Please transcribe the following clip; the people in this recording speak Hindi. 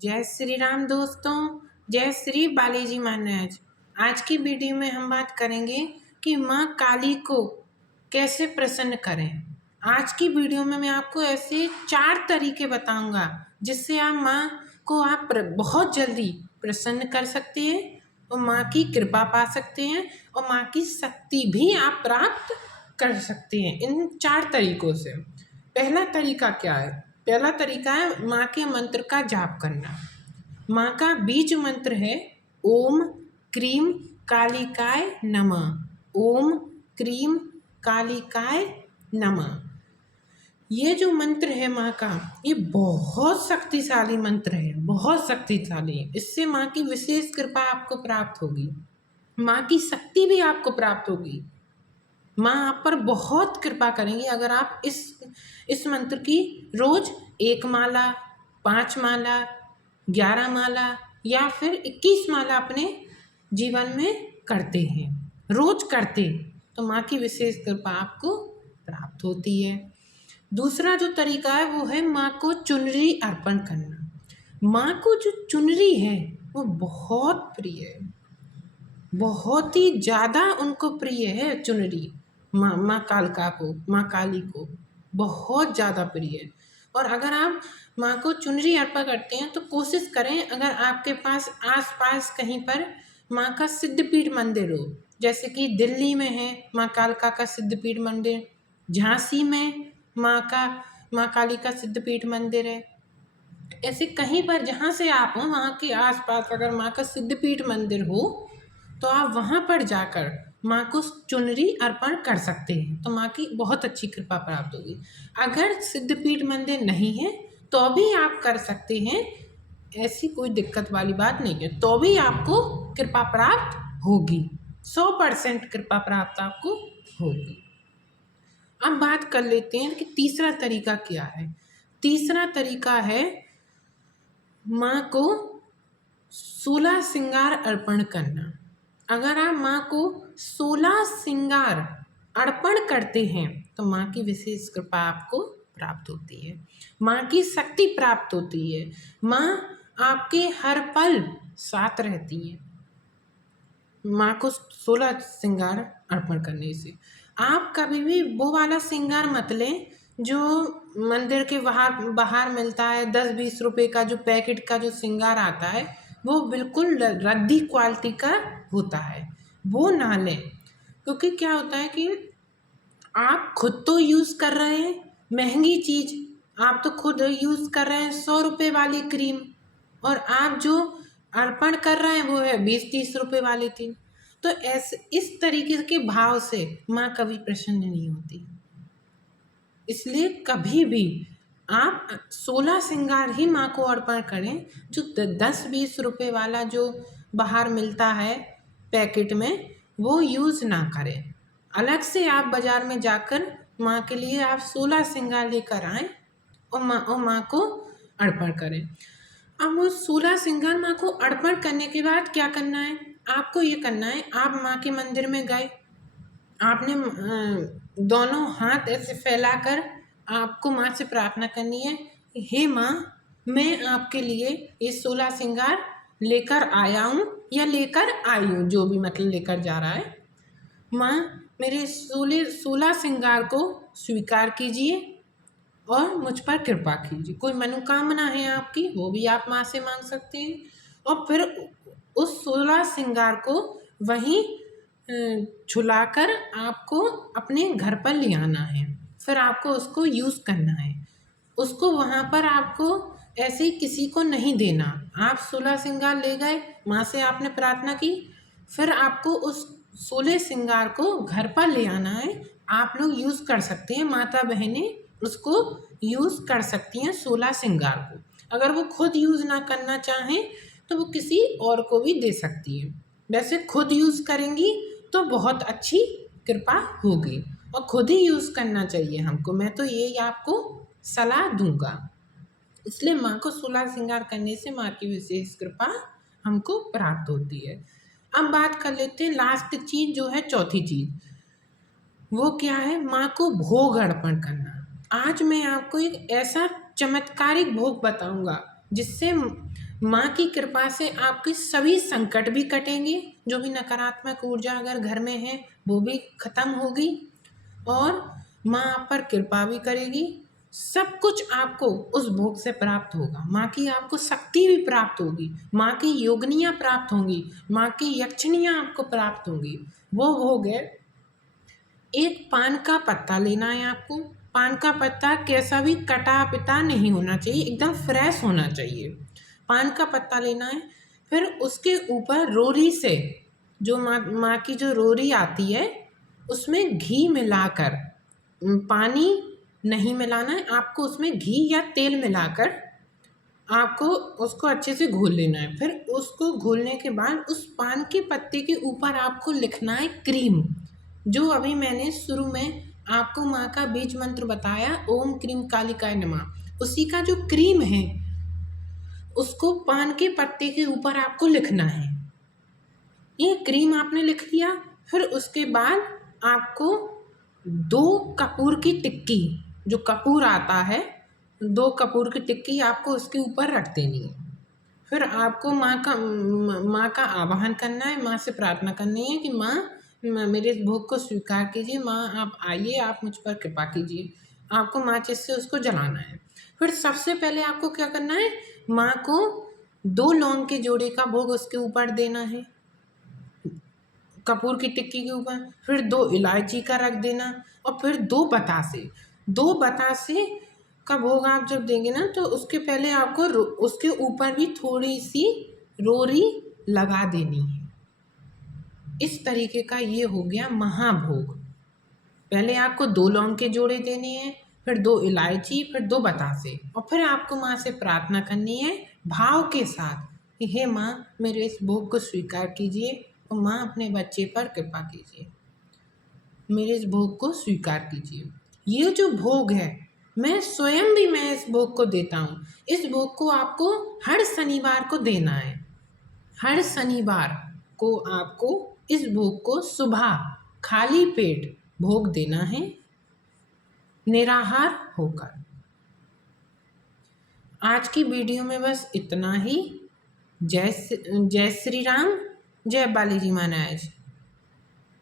जय श्री राम दोस्तों। जय श्री बालाजी महाराज। आज की वीडियो में हम बात करेंगे कि माँ काली को कैसे प्रसन्न करें। आज की वीडियो में मैं आपको ऐसे 4 तरीके बताऊंगा जिससे आप माँ को आप बहुत जल्दी प्रसन्न कर सकते हैं और माँ की कृपा पा सकते हैं और माँ की शक्ति भी आप प्राप्त कर सकते हैं इन 4 तरीकों से। पहला तरीका क्या है? पहला तरीका है माँ के मंत्र का जाप करना। माँ का बीज मंत्र है ओम क्रीम कालिकाय नमः। ओम क्रीम कालिकाय नमः। ये जो मंत्र है माँ का, ये बहुत शक्तिशाली मंत्र है, बहुत शक्तिशाली। इससे माँ की विशेष कृपा आपको प्राप्त होगी, माँ की शक्ति भी आपको प्राप्त होगी। माँ आप पर बहुत कृपा करेंगी अगर आप इस मंत्र की रोज 1 माला, 5 माला, 11 माला या फिर 21 माला अपने जीवन में करते हैं, रोज करते, तो माँ की विशेष कृपा आपको प्राप्त होती है। दूसरा जो तरीका है वो है माँ को चुनरी अर्पण करना। माँ को जो चुनरी है वो बहुत प्रिय है, बहुत ही ज़्यादा उनको प्रिय है चुनरी। माँ कालका को, माँ काली को बहुत ज़्यादा प्रिय है। और अगर आप माँ को चुनरी अर्पण करते हैं तो कोशिश करें, अगर आपके पास आसपास कहीं पर माँ का सिद्धपीठ मंदिर हो, जैसे कि दिल्ली में है माँ कालका का सिद्धपीठ मंदिर, झांसी में माँ काली का सिद्धपीठ मंदिर है, ऐसे कहीं पर जहाँ से आप हो वहाँ के आसपास अगर माँ का सिद्धपीठ मंदिर हो तो आप वहाँ पर जाकर माँ को चुनरी अर्पण कर सकते हैं, तो माँ की बहुत अच्छी कृपा प्राप्त होगी। अगर सिद्धपीठ मंदिर नहीं है तो भी आप कर सकते हैं, ऐसी कोई दिक्कत वाली बात नहीं है, तो भी आपको कृपा प्राप्त होगी, 100% कृपा प्राप्त आपको होगी। अब बात कर लेते हैं कि तीसरा तरीका क्या है। तीसरा तरीका है माँ को 16 श्रृंगार अर्पण करना। अगर आप माँ को 16 श्रृंगार अर्पण करते हैं तो माँ की विशेष कृपा आपको प्राप्त होती है, माँ की शक्ति प्राप्त होती है, माँ आपके हर पल साथ रहती है। माँ को 16 श्रृंगार अर्पण करने से आप कभी भी वो वाला श्रृंगार मत लें जो मंदिर के बाहर मिलता है, 10-20 रुपए का जो पैकेट का जो श्रृंगार आता है वो बिल्कुल रद्दी क्वालिटी का होता है, वो ना लें। क्योंकि क्या होता है कि आप खुद तो यूज़ कर रहे हैं महंगी चीज़, आप तो खुद यूज़ कर रहे हैं 100 रुपये वाली क्रीम, और आप जो अर्पण कर रहे हैं वो है 20-30 रुपये वाली थी, तो ऐसे इस तरीके के भाव से माँ कभी प्रसन्न नहीं होती। इसलिए कभी भी आप 16 श्रृंगार ही माँ को अर्पण करें, जो 10-20 रुपये वाला जो बाहर मिलता है पैकेट में वो यूज़ ना करें। अलग से आप बाज़ार में जाकर माँ के लिए आप 16 श्रृंगार लेकर आएँ और माँ को अर्पण करें। अब वो 16 श्रृंगार माँ को अर्पण करने के बाद क्या करना है, आपको ये करना है, आप माँ के मंदिर में गए, आपने दोनों हाथ ऐसे फैलाकर आपको माँ से प्रार्थना करनी है, हे माँ मैं आपके लिए ये 16 श्रृंगार लेकर आया हूँ या लेकर आई हूँ, जो भी मतलब लेकर जा रहा है। माँ मेरे 16 श्रृंगार को स्वीकार कीजिए और मुझ पर कृपा कीजिए। कोई मनोकामना है आपकी वो भी आप माँ से मांग सकते हैं, और फिर उस 16 श्रृंगार को वहीं झुलाकर आपको अपने घर पर ले आना है, फिर आपको उसको यूज़ करना है। उसको वहाँ पर आपको ऐसे ही किसी को नहीं देना। आप 16 श्रृंगार ले गए, माँ से आपने प्रार्थना की, फिर आपको उस 16 श्रृंगार को घर पर ले आना है। आप लोग यूज़ कर सकते हैं, माता बहनें उसको यूज़ कर सकती हैं 16 श्रृंगार को। अगर वो खुद यूज़ ना करना चाहें तो वो किसी और को भी दे सकती है। वैसे खुद यूज़ करेंगी तो बहुत अच्छी कृपा होगी, और खुद ही यूज़ करना चाहिए हमको, मैं तो ये आपको सलाह दूंगा। इसलिए माँ को 16 श्रृंगार करने से माँ की विशेष कृपा हमको प्राप्त होती है। अब बात कर लेते हैं लास्ट चीज़ जो है, चौथी चीज़, वो क्या है, माँ को भोग अर्पण करना। आज मैं आपको एक ऐसा चमत्कारिक भोग बताऊंगा जिससे माँ की कृपा से आपके सभी संकट भी कटेंगे, जो भी नकारात्मक ऊर्जा अगर घर में है वो भी खत्म होगी, और माँ आप पर कृपा भी करेगी। सब कुछ आपको उस भोग से प्राप्त होगा। माँ की आपको शक्ति भी प्राप्त होगी, माँ की योगनियाँ प्राप्त होंगी, माँ की यक्षिणियाँ आपको प्राप्त होंगी। वो भोग है, एक पान का पत्ता लेना है आपको। पान का पत्ता कैसा भी कटा पिटा नहीं होना चाहिए, एकदम फ्रेश होना चाहिए। पान का पत्ता लेना है, फिर उसके ऊपर रोरी से, जो माँ की जो रोरी आती है उसमें घी मिलाकर, पानी नहीं मिलाना है आपको, उसमें घी या तेल मिलाकर आपको उसको अच्छे से घोल लेना है। फिर उसको घोलने के बाद उस पान के पत्ते के ऊपर आपको लिखना है क्रीम, जो अभी मैंने शुरू में आपको माँ का बीज मंत्र बताया, ओम क्रीम कालिकाय नमः, उसी का जो क्रीम है उसको पान के पत्ते के ऊपर आपको लिखना है। ये क्रीम आपने लिख लिया, फिर उसके बाद आपको 2 कपूर की टिक्की, जो कपूर आता है, 2 कपूर की टिक्की आपको उसके ऊपर रख देनी है। फिर आपको माँ का आवाहन करना है, माँ से प्रार्थना करनी है कि माँ मेरे इस भोग को स्वीकार कीजिए, माँ आप आइए, आप मुझ पर कृपा कीजिए। आपको माचिस से उसको जलाना है। फिर सबसे पहले आपको क्या करना है, माँ को 2 लौंग के जोड़े का भोग उसके ऊपर देना है, कपूर की टिक्की के ऊपर। फिर 2 इलायची का रख देना, और फिर 2 बतासे का भोग आप जब देंगे ना, तो उसके पहले आपको उसके ऊपर भी थोड़ी सी रोरी लगा देनी है। इस तरीके का ये हो गया महाभोग। पहले आपको 2 लौंग के जोड़े देने हैं, फिर 2 इलायची, फिर 2 बतासे, और फिर आपको माँ से प्रार्थना करनी है भाव के साथ कि हे माँ मेरे इस भोग को स्वीकार कीजिए, और माँ अपने बच्चे पर कृपा कीजिए, मेरे इस भोग को स्वीकार कीजिए। ये जो भोग है, मैं स्वयं भी मैं इस भोग को देता हूँ। इस भोग को आपको हर शनिवार को देना है। हर शनिवार को आपको इस भोग को सुबह खाली पेट भोग देना है, निराहार होकर। आज की वीडियो में बस इतना ही। जय श्री राम, जय बालाजी महाराज।